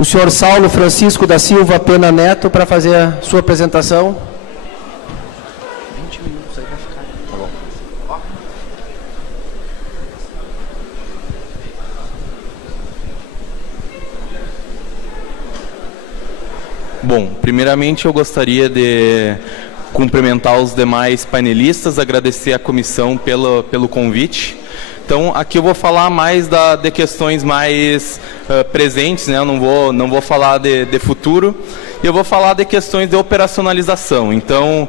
o senhor Saulo Francisco da Silva Pena Neto para fazer a sua apresentação. 20 minutos aí vai ficar. Tá bom. Bom, primeiramente eu gostaria de cumprimentar os demais painelistas, agradecer à comissão pelo convite. Então, aqui eu vou falar mais de questões mais presentes, né? Eu não vou falar de futuro, eu vou falar de questões de operacionalização. Então,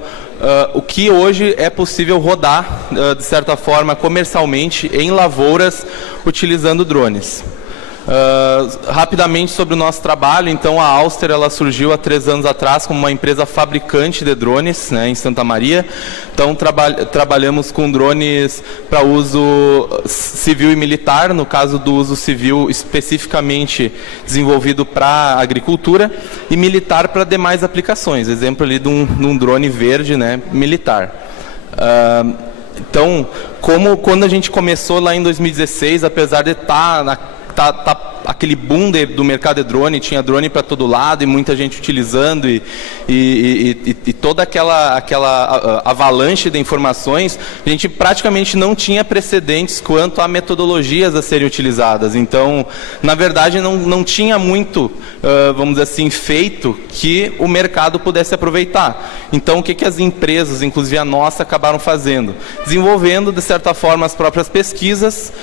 o que hoje é possível rodar, de certa forma, comercialmente, em lavouras, utilizando drones. Rapidamente sobre o nosso trabalho, então a Auster ela surgiu há 3 anos atrás como uma empresa fabricante de drones, né, em Santa Maria. Então trabalhamos com drones para uso civil e militar, no caso do uso civil especificamente desenvolvido para agricultura e militar para demais aplicações, exemplo ali de um drone verde, né, militar. Então, quando a gente começou lá em 2016, apesar de estar aquele boom do mercado de drone, tinha drone para todo lado e muita gente utilizando e toda aquela avalanche de informações, a gente praticamente não tinha precedentes quanto a metodologias a serem utilizadas. Então, na verdade, não tinha muito, vamos dizer assim, feito que o mercado pudesse aproveitar. Então, o que as empresas, inclusive a nossa, acabaram fazendo? Desenvolvendo, de certa forma, as próprias pesquisas,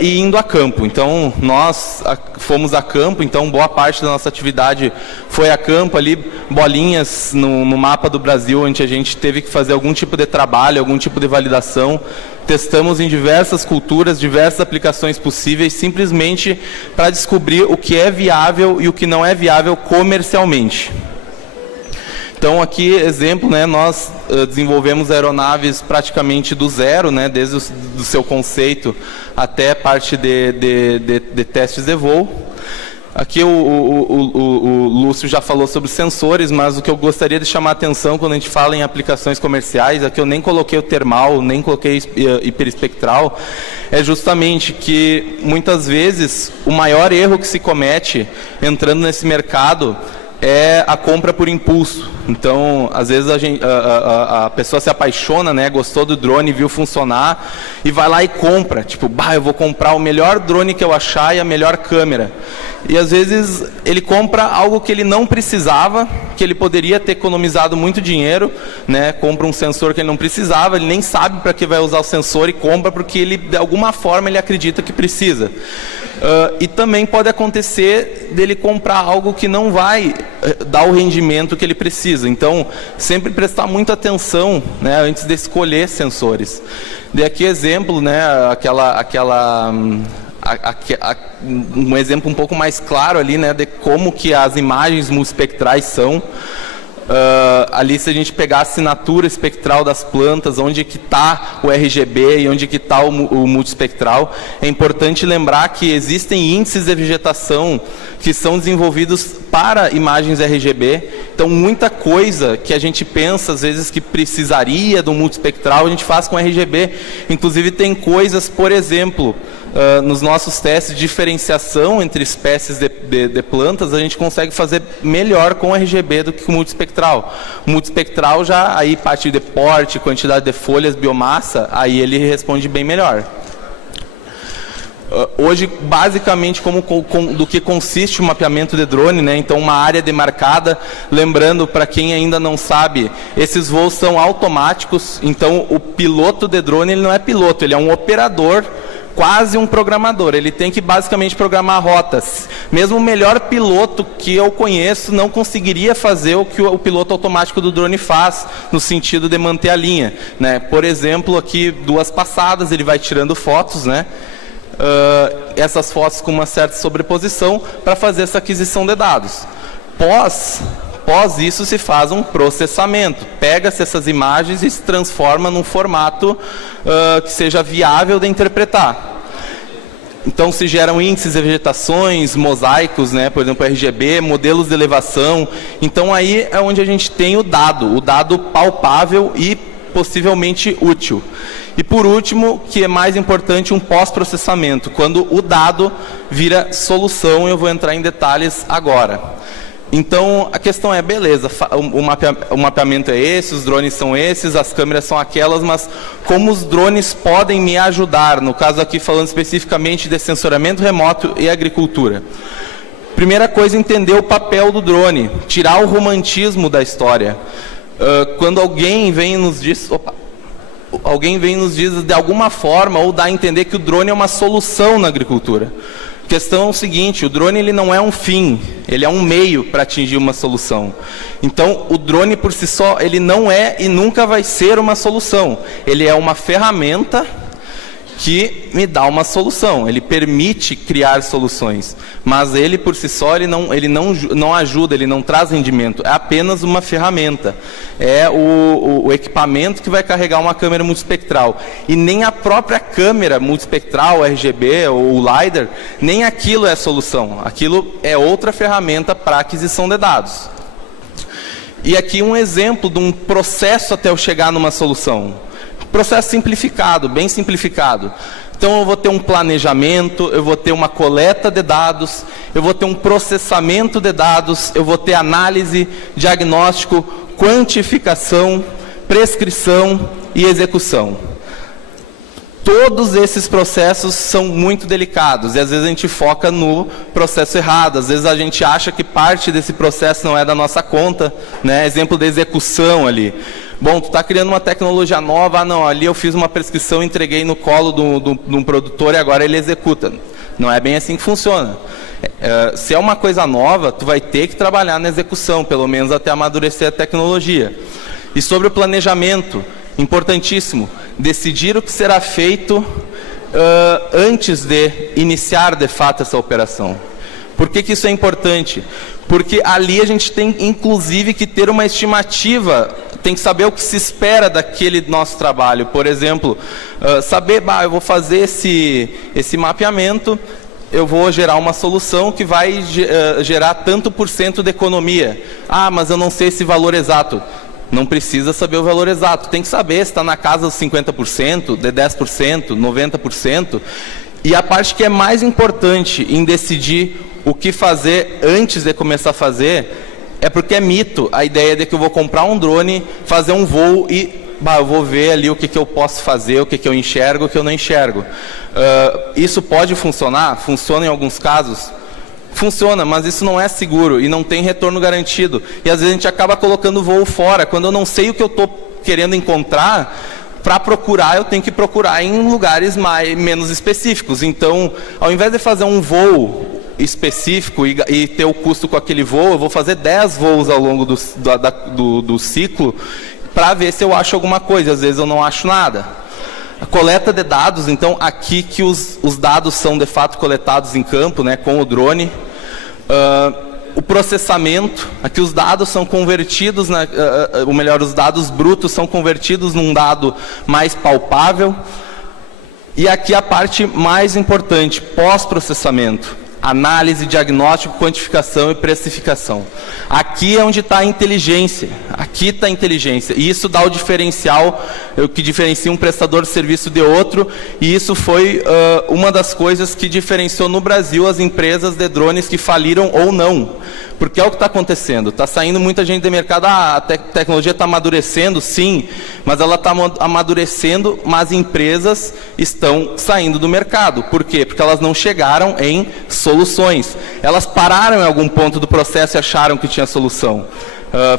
e indo a campo. Então, nós fomos a campo, então boa parte da nossa atividade foi a campo, ali, bolinhas no mapa do Brasil, onde a gente teve que fazer algum tipo de trabalho, algum tipo de validação. Testamos em diversas culturas, diversas aplicações possíveis, simplesmente para descobrir o que é viável e o que não é viável comercialmente. Então, aqui, exemplo, né, nós desenvolvemos aeronaves praticamente do zero, né, desde o seu conceito até a parte de testes de voo. Aqui o Lúcio já falou sobre sensores, mas o que eu gostaria de chamar a atenção quando a gente fala em aplicações comerciais, aqui eu nem coloquei o termal, nem coloquei hiperespectral, é justamente que muitas vezes o maior erro que se comete entrando nesse mercado é a compra por impulso. Então, às vezes a pessoa se apaixona, né, gostou do drone, viu funcionar e vai lá e compra. Tipo, eu vou comprar o melhor drone que eu achar e a melhor câmera. E às vezes ele compra algo que ele não precisava, que ele poderia ter economizado muito dinheiro, né? Compra um sensor que ele não precisava, ele nem sabe para que vai usar o sensor e compra porque ele, de alguma forma, ele acredita que precisa. E também pode acontecer dele comprar algo que não vai dar o rendimento que ele precisa. Então, sempre prestar muita atenção, né, antes de escolher sensores. Dei aqui exemplo, né, um exemplo um pouco mais claro ali, né, de como que as imagens multispectrais são. Ali, se a gente pegar a assinatura espectral das plantas, onde que está o RGB e onde que está o multispectral, é importante lembrar que existem índices de vegetação que são desenvolvidos para imagens RGB. Então, muita coisa que a gente pensa, às vezes, que precisaria do multispectral, a gente faz com RGB. Inclusive, tem coisas, por exemplo, nos nossos testes de diferenciação entre espécies de plantas, a gente consegue fazer melhor com RGB do que com multispectral. O multispectral já, aí, parte de porte, quantidade de folhas, biomassa, aí ele responde bem melhor. Hoje, basicamente, do que consiste o mapeamento de drone, né? Então, uma área demarcada, lembrando, para quem ainda não sabe, esses voos são automáticos, então o piloto de drone, ele não é piloto, ele é um operador, quase um programador. Ele tem que basicamente programar rotas. Mesmo o melhor piloto que eu conheço não conseguiria fazer o que o piloto automático do drone faz, no sentido de manter a linha, né? Por exemplo, aqui 2 passadas, ele vai tirando fotos, né? Essas fotos com uma certa sobreposição para fazer essa aquisição de dados. Após isso se faz um processamento. Pega-se essas imagens e se transforma num formato que seja viável de interpretar. Então se geram índices de vegetações, mosaicos, né, por exemplo, RGB, modelos de elevação. Então aí é onde a gente tem o dado palpável e possivelmente útil. E por último, que é mais importante, um pós-processamento, quando o dado vira solução, e eu vou entrar em detalhes agora. Então, a questão é, beleza, o mapeamento é esse, os drones são esses, as câmeras são aquelas, mas como os drones podem me ajudar? No caso aqui, falando especificamente de sensoramento remoto e agricultura. Primeira coisa, entender o papel do drone, tirar o romantismo da história. Quando alguém vem e nos diz... alguém vem e nos diz de alguma forma, ou dá a entender que o drone é uma solução na agricultura. A questão é o seguinte, o drone ele não é um fim, ele é um meio para atingir uma solução. Então, o drone por si só, ele não é e nunca vai ser uma solução. Ele é uma ferramenta que me dá uma solução, ele permite criar soluções, mas ele por si só ele não ajuda, ele não traz rendimento, é apenas uma ferramenta, é o equipamento que vai carregar uma câmera multispectral, e nem a própria câmera multispectral, RGB ou LiDAR, nem aquilo é a solução, aquilo é outra ferramenta para aquisição de dados. E aqui um exemplo de um processo até eu chegar numa solução. Processo simplificado, bem simplificado. Então eu vou ter um planejamento, eu vou ter uma coleta de dados, eu vou ter um processamento de dados, eu vou ter análise, diagnóstico, quantificação, prescrição e execução. Todos esses processos são muito delicados e às vezes a gente foca no processo errado, às vezes a gente acha que parte desse processo não é da nossa conta, né? Exemplo de execução ali. Bom, tu está criando uma tecnologia nova, não, ali eu fiz uma prescrição, entreguei no colo de um produtor e agora ele executa. Não é bem assim que funciona. Se é uma coisa nova, tu vai ter que trabalhar na execução, pelo menos até amadurecer a tecnologia. E sobre o planejamento, importantíssimo, decidir o que será feito antes de iniciar de fato essa operação. Por que isso é importante? Porque ali a gente tem inclusive que ter uma estimativa, tem que saber o que se espera daquele nosso trabalho. Por exemplo, saber, eu vou fazer esse mapeamento, eu vou gerar uma solução que vai gerar tanto por cento de economia. Mas eu não sei esse valor exato. Não precisa saber o valor exato, tem que saber se está na casa dos 50%, de 10%, 90%. E a parte que é mais importante em decidir o que fazer antes de começar a fazer, é porque é mito a ideia de que eu vou comprar um drone, fazer um voo e eu vou ver ali o que eu posso fazer, o que eu enxergo, o que eu não enxergo. Isso pode funcionar? Funciona em alguns casos? Funciona, mas isso não é seguro e não tem retorno garantido. E às vezes a gente acaba colocando o voo fora. Quando eu não sei o que eu estou querendo encontrar, para procurar eu tenho que procurar em lugares menos específicos. Então, ao invés de fazer um voo específico e ter o custo com aquele voo, eu vou fazer 10 voos ao longo do ciclo para ver se eu acho alguma coisa. Às vezes eu não acho nada. A coleta de dados, então, aqui que os dados são de fato coletados em campo, né, com o drone. O processamento, aqui os dados são convertidos, ou melhor, os dados brutos são convertidos num dado mais palpável. E aqui a parte mais importante, pós-processamento. Análise, diagnóstico, quantificação e precificação. Aqui é onde está a inteligência. Aqui está a inteligência. E isso dá o diferencial, o que diferencia um prestador de serviço de outro. E isso foi uma das coisas que diferenciou no Brasil as empresas de drones que faliram ou não. Porque é o que está acontecendo. Está saindo muita gente do mercado. A tecnologia está amadurecendo, sim. Mas ela está amadurecendo, mas empresas estão saindo do mercado. Por quê? Porque elas não chegaram em soluções. Elas pararam em algum ponto do processo e acharam que tinha solução.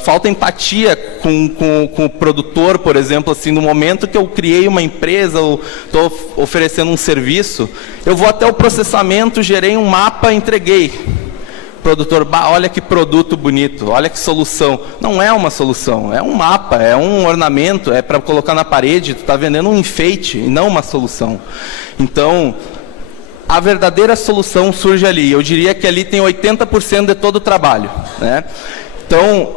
Falta empatia com o produtor, por exemplo, assim, no momento que eu criei uma empresa, ou estou oferecendo um serviço, eu vou até o processamento, gerei um mapa, entreguei. Produtor, olha que produto bonito, olha que solução. Não é uma solução, é um mapa, é um ornamento, é para colocar na parede, tu está vendendo um enfeite e não uma solução. Então, a verdadeira solução surge ali. Eu diria que ali tem 80% de todo o trabalho, né? Então,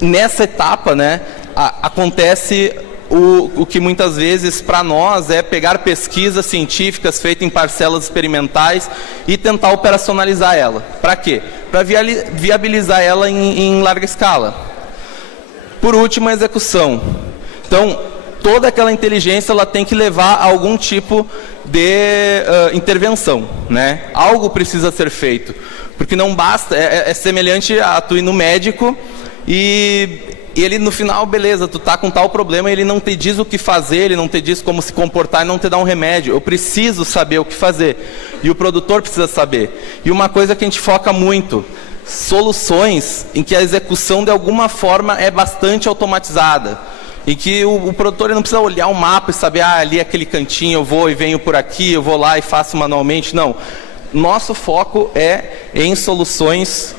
nessa etapa, né, acontece o que muitas vezes para nós é pegar pesquisas científicas feitas em parcelas experimentais e tentar operacionalizar ela. Para quê? Para viabilizar ela em larga escala. Por último, a execução. Então, toda aquela inteligência ela tem que levar a algum tipo de intervenção, né? Algo precisa ser feito, porque não basta, é semelhante a tu ir no médico e ele no final, beleza, tu tá com tal problema, ele não te diz o que fazer, ele não te diz como se comportar e não te dá um remédio. Eu preciso saber o que fazer, e o produtor precisa saber. E uma coisa que a gente foca muito, soluções em que a execução de alguma forma é bastante automatizada, em que o produtor não precisa olhar o mapa e saber, ali é aquele cantinho, eu vou e venho por aqui, eu vou lá e faço manualmente. Não, nosso foco é em soluções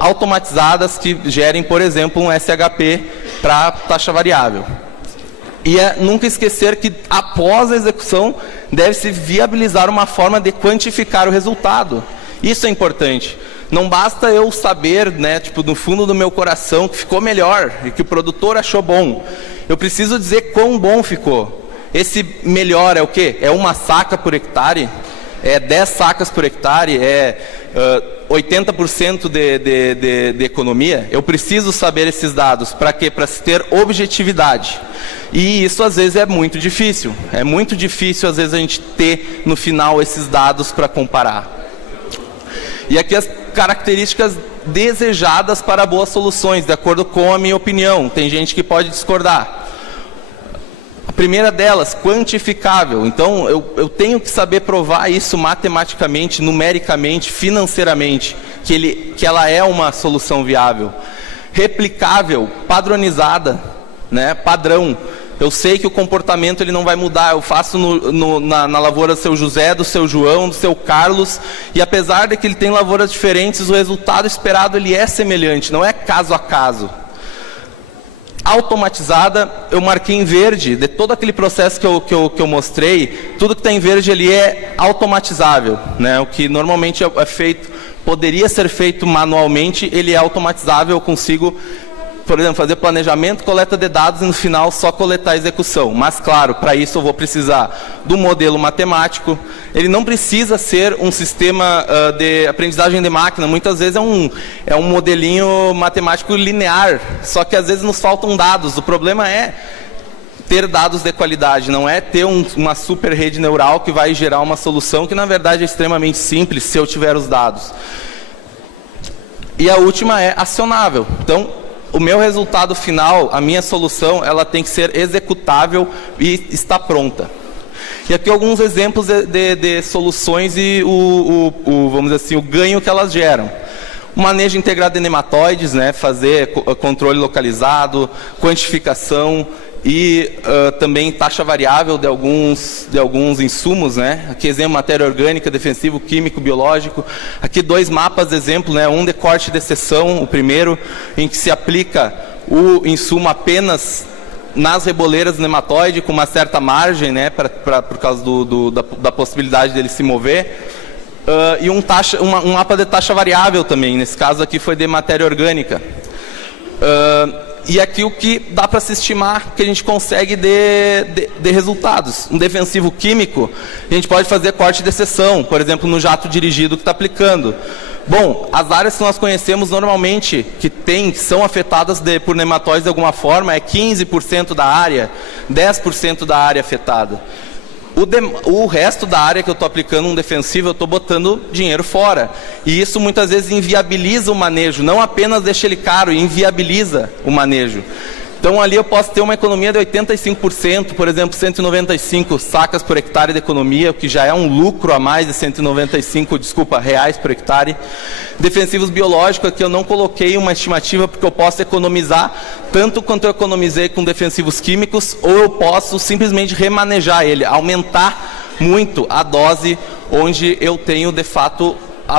automatizadas que gerem, por exemplo, um SHP para taxa variável. E nunca esquecer que após a execução deve-se viabilizar uma forma de quantificar o resultado. Isso é importante. Não basta eu saber, né, tipo, no fundo do meu coração que ficou melhor e que o produtor achou bom. Eu preciso dizer quão bom ficou. Esse melhor é o quê? É uma saca por hectare? É 10 sacas por hectare? É 80% de economia? Eu preciso saber esses dados. Para quê? Para se ter objetividade. E isso às vezes é muito difícil. É muito difícil às vezes a gente ter no final esses dados para comparar. E aqui as características desejadas para boas soluções, de acordo com a minha opinião. Tem gente que pode discordar. A primeira delas, quantificável. Então, eu tenho que saber provar isso matematicamente, numericamente, financeiramente, que ela é uma solução viável. Replicável, padronizada, né? Padrão. Eu sei que o comportamento ele não vai mudar. Eu faço na lavoura do seu José, do seu João, do seu Carlos, e apesar de que ele tem lavouras diferentes, o resultado esperado ele é semelhante, não é caso a caso. Automatizada, eu marquei em verde, de todo aquele processo que eu mostrei, tudo que está em verde ali é automatizável, né? O que normalmente é feito, poderia ser feito manualmente, ele é automatizável, eu consigo, por exemplo, fazer planejamento, coleta de dados e no final só coletar a execução. Mas claro, para isso eu vou precisar do modelo matemático. Ele não precisa ser um sistema de aprendizagem de máquina, muitas vezes é um modelinho matemático linear, só que às vezes nos faltam dados. O problema é ter dados de qualidade, não é ter uma super rede neural que vai gerar uma solução que na verdade é extremamente simples se eu tiver os dados. E a última é acionável. Então, o meu resultado final, a minha solução, ela tem que ser executável e está pronta. E aqui alguns exemplos de soluções e vamos dizer assim, o ganho que elas geram. O manejo integrado de nematóides, né, fazer controle localizado, quantificação e também taxa variável de alguns insumos, né? Aqui exemplo, matéria orgânica, defensivo, químico, biológico. Aqui 2 mapas de exemplo, né? Um de corte de seção, o primeiro, em que se aplica o insumo apenas nas reboleiras do nematóide, com uma certa margem, né? Por causa da possibilidade dele se mover. E um mapa de taxa variável também, nesse caso aqui foi de matéria orgânica. E aqui o que dá para se estimar que a gente consegue de resultados. Um defensivo químico, a gente pode fazer corte de seção, por exemplo, no jato dirigido que está aplicando. Bom, as áreas que nós conhecemos normalmente, que são afetadas por nematóides de alguma forma, é 15% da área, 10% da área afetada. O resto da área que eu estou aplicando um defensivo, eu estou botando dinheiro fora. E isso muitas vezes inviabiliza o manejo, não apenas deixa ele caro, inviabiliza o manejo. Então ali eu posso ter uma economia de 85%, por exemplo, 195 sacas por hectare de economia, o que já é um lucro a mais de reais por hectare. Defensivos biológicos, aqui eu não coloquei uma estimativa porque eu posso economizar tanto quanto eu economizei com defensivos químicos, ou eu posso simplesmente remanejar ele, aumentar muito a dose onde eu tenho de fato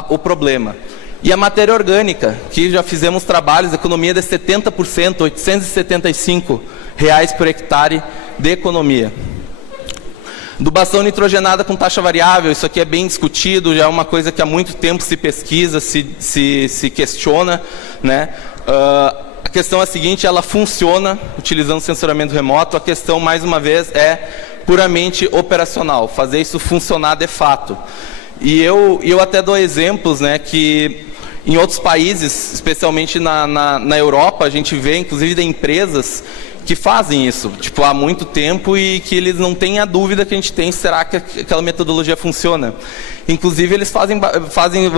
o problema. E a matéria orgânica, que já fizemos trabalhos, economia de 70%, R$875 por hectare de economia. Adubação nitrogenada com taxa variável, isso aqui é bem discutido, já é uma coisa que há muito tempo se pesquisa, se questiona, né? A questão é a seguinte, ela funciona utilizando sensoramento remoto, a questão, mais uma vez, é puramente operacional, fazer isso funcionar de fato. E eu até dou exemplos, né, que em outros países, especialmente na Europa, a gente vê, inclusive, de empresas que fazem isso, tipo, há muito tempo, e que eles não têm a dúvida que a gente tem, será que aquela metodologia funciona? Inclusive, eles fazem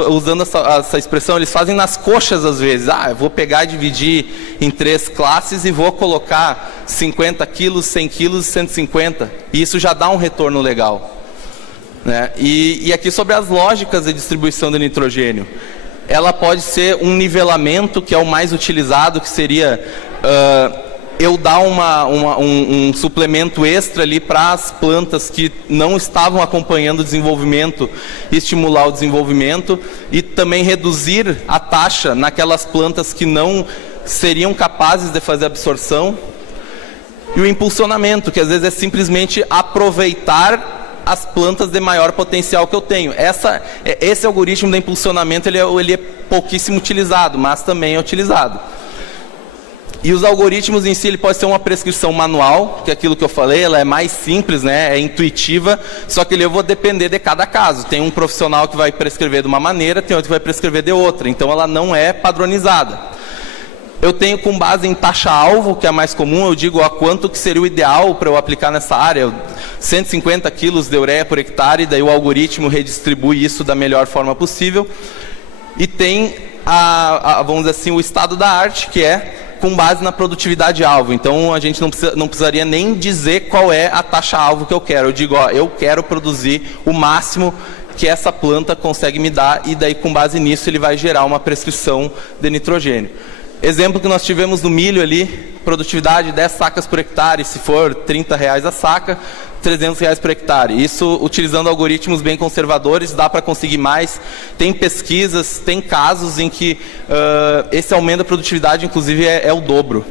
usando essa expressão, eles fazem nas coxas às vezes. Eu vou pegar e dividir em 3 classes e vou colocar 50 quilos, 100 quilos e 150. E isso já dá um retorno legal, né? E aqui sobre as lógicas de distribuição do nitrogênio. Ela pode ser um nivelamento, que é o mais utilizado, que seria eu dar um suplemento extra ali para as plantas que não estavam acompanhando o desenvolvimento, estimular o desenvolvimento, e também reduzir a taxa naquelas plantas que não seriam capazes de fazer absorção. E o impulsionamento, que às vezes é simplesmente aproveitar as plantas de maior potencial que eu tenho. Esse algoritmo de impulsionamento ele é pouquíssimo utilizado, mas também é utilizado. E os algoritmos em si, ele pode ser uma prescrição manual, que é aquilo que eu falei, ela é mais simples, né, é intuitiva, só que eu vou depender de cada caso. Tem um profissional que vai prescrever de uma maneira, tem outro que vai prescrever de outra, então ela não é padronizada. Eu tenho com base em taxa-alvo, que é a mais comum, eu digo quanto que seria o ideal para eu aplicar nessa área, 150 quilos de ureia por hectare, daí o algoritmo redistribui isso da melhor forma possível. E tem, vamos dizer assim, o estado da arte, que é com base na produtividade-alvo. Então, a gente não precisaria nem dizer qual é a taxa-alvo que eu quero. Eu digo, eu quero produzir o máximo que essa planta consegue me dar, e daí, com base nisso, ele vai gerar uma prescrição de nitrogênio. Exemplo que nós tivemos no milho ali, produtividade 10 sacas por hectare, se for R$30 a saca, R$300 por hectare. Isso, utilizando algoritmos bem conservadores, dá para conseguir mais. Tem pesquisas, tem casos em que esse aumento da produtividade, inclusive, é o dobro.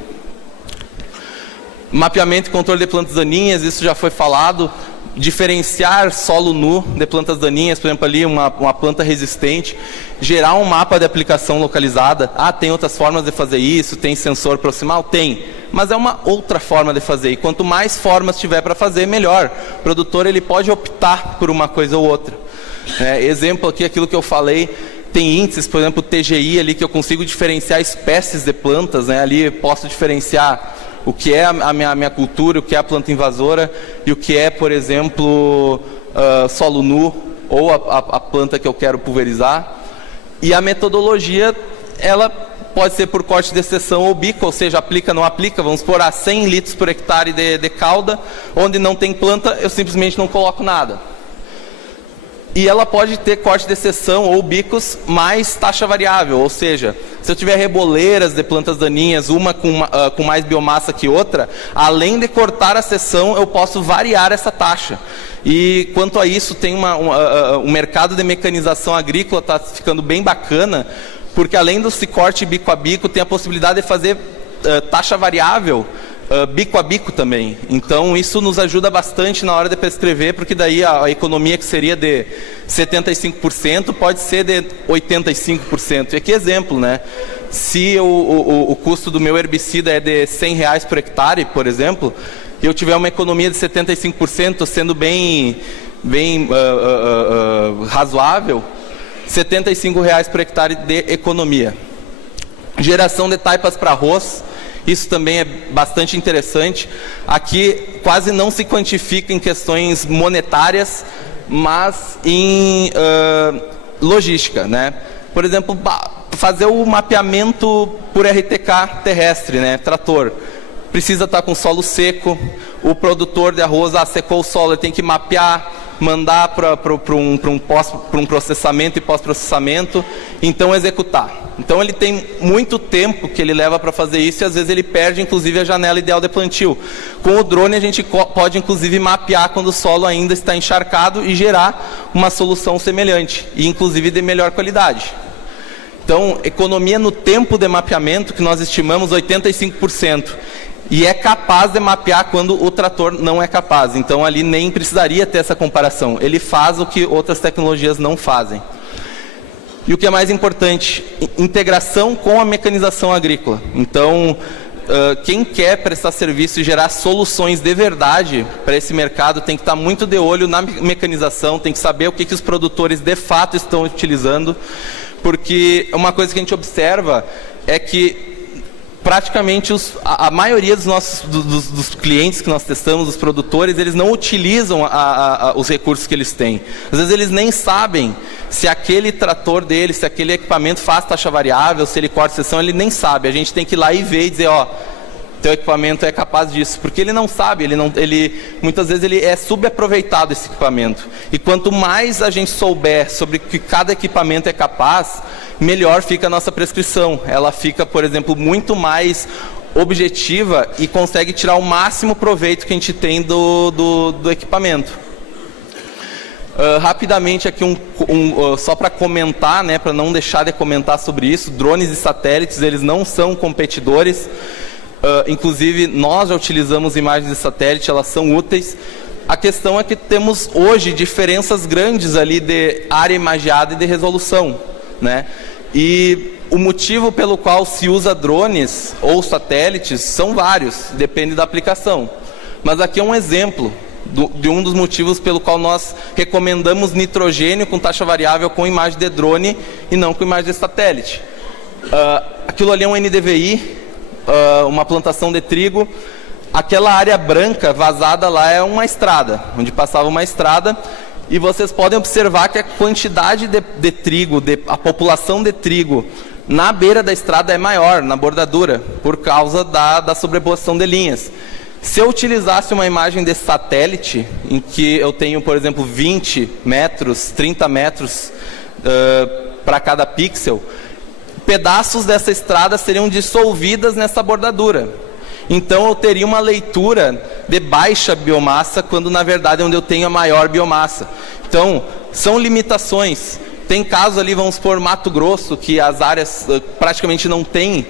Mapeamento e controle de plantas daninhas, isso já foi falado. Diferenciar solo nu de plantas daninhas, por exemplo, ali uma planta resistente, gerar um mapa de aplicação localizada. Tem outras formas de fazer isso, tem sensor proximal? Tem, mas é uma outra forma de fazer, e quanto mais formas tiver para fazer, melhor. O produtor ele pode optar por uma coisa ou outra. Exemplo aqui, aquilo que eu falei, tem índices, por exemplo, TGI ali, que eu consigo diferenciar espécies de plantas, né? Ali posso diferenciar o que é a minha cultura, o que é a planta invasora, e o que é, por exemplo, solo nu, ou a planta que eu quero pulverizar. E a metodologia, ela pode ser por corte de seção ou bico, ou seja, aplica, não aplica. Vamos supor, 100 litros por hectare de cauda, onde não tem planta, eu simplesmente não coloco nada. E ela pode ter corte de seção ou bicos mais taxa variável, ou seja, se eu tiver reboleiras de plantas daninhas, uma com mais biomassa que outra, além de cortar a seção, eu posso variar essa taxa. E quanto a isso, tem um mercado de mecanização agrícola está ficando bem bacana, porque além do corte bico a bico, tem a possibilidade de fazer taxa variável, bico a bico também. Então isso nos ajuda bastante na hora de prescrever, porque daí a economia que seria de 75% pode ser de 85%. E aqui exemplo, né? Se o custo do meu herbicida é de R$100 por hectare, por exemplo, e eu tiver uma economia de 75%, sendo bem razoável, R$75 por hectare de economia. Geração de taipas para arroz. Isso também é bastante interessante. Aqui quase não se quantifica em questões monetárias, mas em logística, né? Por exemplo, fazer o mapeamento por RTK terrestre, né? Trator. Precisa estar com solo seco. O produtor de arroz secou o solo, ele tem que mapear, mandar para um processamento e pós-processamento, então executar. Então ele tem muito tempo que ele leva para fazer isso, e às vezes ele perde inclusive a janela ideal de plantio. Com o drone a gente pode inclusive mapear quando o solo ainda está encharcado e gerar uma solução semelhante, e inclusive de melhor qualidade. Então, economia no tempo de mapeamento, que nós estimamos 85%. E é capaz de mapear quando o trator não é capaz. Então, ali nem precisaria ter essa comparação. Ele faz o que outras tecnologias não fazem. E o que é mais importante, integração com a mecanização agrícola. Então, quem quer prestar serviço e gerar soluções de verdade para esse mercado tem que estar muito de olho na mecanização, tem que saber o que os produtores de fato estão utilizando, porque uma coisa que a gente observa é que praticamente a maioria dos clientes que nós testamos, dos produtores, eles não utilizam os recursos que eles têm. Às vezes eles nem sabem se aquele trator dele, se aquele equipamento faz taxa variável, se ele corta seção, ele nem sabe. A gente tem que ir lá e ver e dizer, ó, teu equipamento é capaz disso, porque ele não sabe, muitas vezes ele é subaproveitado esse equipamento. E quanto mais a gente souber sobre o que cada equipamento é capaz, melhor fica a nossa prescrição. Ela fica, por exemplo, muito mais objetiva e consegue tirar o máximo proveito que a gente tem do equipamento. Rapidamente aqui só para comentar, né, para não deixar de comentar sobre isso, drones e satélites, eles não são competidores. Inclusive, nós já utilizamos imagens de satélite, elas são úteis. A questão é que temos hoje diferenças grandes ali de área imagiada e de resolução, né? E o motivo pelo qual se usa drones ou satélites são vários, depende da aplicação. Mas aqui é um exemplo de um dos motivos pelo qual nós recomendamos nitrogênio com taxa variável com imagem de drone e não com imagem de satélite. Aquilo ali é um NDVI, uma plantação de trigo. Aquela área branca vazada lá é uma estrada, onde passava uma estrada, e vocês podem observar que a quantidade de trigo, a população de trigo na beira da estrada é maior, na bordadura, por causa da sobreposição de linhas. Se eu utilizasse uma imagem de satélite, em que eu tenho, por exemplo, 20 metros, 30 metros para cada pixel, pedaços dessa estrada seriam dissolvidas nessa bordadura. Então eu teria uma leitura de baixa biomassa, quando na verdade é onde eu tenho a maior biomassa. Então, são limitações. Tem casos ali, vamos supor, Mato Grosso, que as áreas praticamente não têm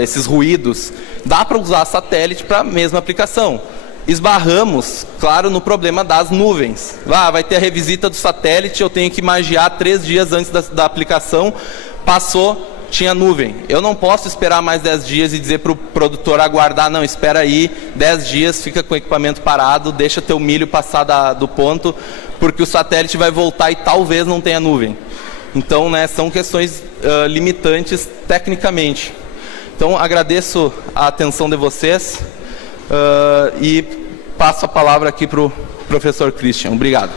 esses ruídos. Dá para usar satélite para a mesma aplicação. Esbarramos, claro, no problema das nuvens. Vai ter a revisita do satélite, eu tenho que magiar 3 dias antes da aplicação, passou, tinha nuvem. Eu não posso esperar mais 10 dias e dizer para o produtor aguardar, não, espera aí, 10 dias, fica com o equipamento parado, deixa teu milho passar do ponto, porque o satélite vai voltar e talvez não tenha nuvem. Então, né, são questões limitantes tecnicamente. Então, agradeço a atenção de vocês. E passo a palavra aqui para o professor Christian. Obrigado.